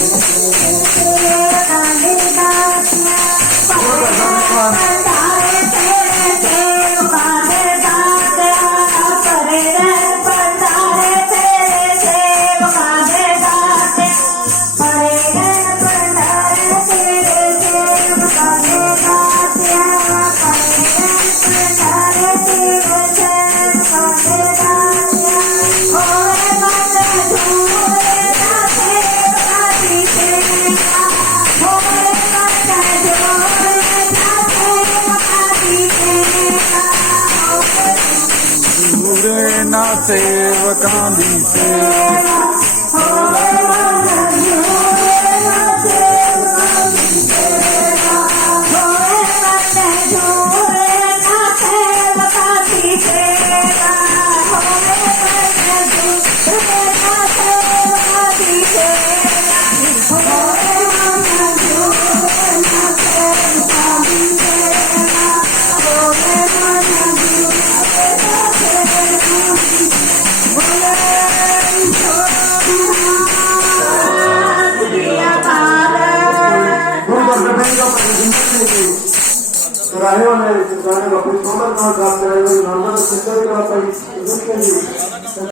Música ਨਾ ਸੇਵਕਾਂ ਦੀ ਸੇਵਾ I'm going to go to the hospital and I'm going to the hospital and I'm going to the hospital.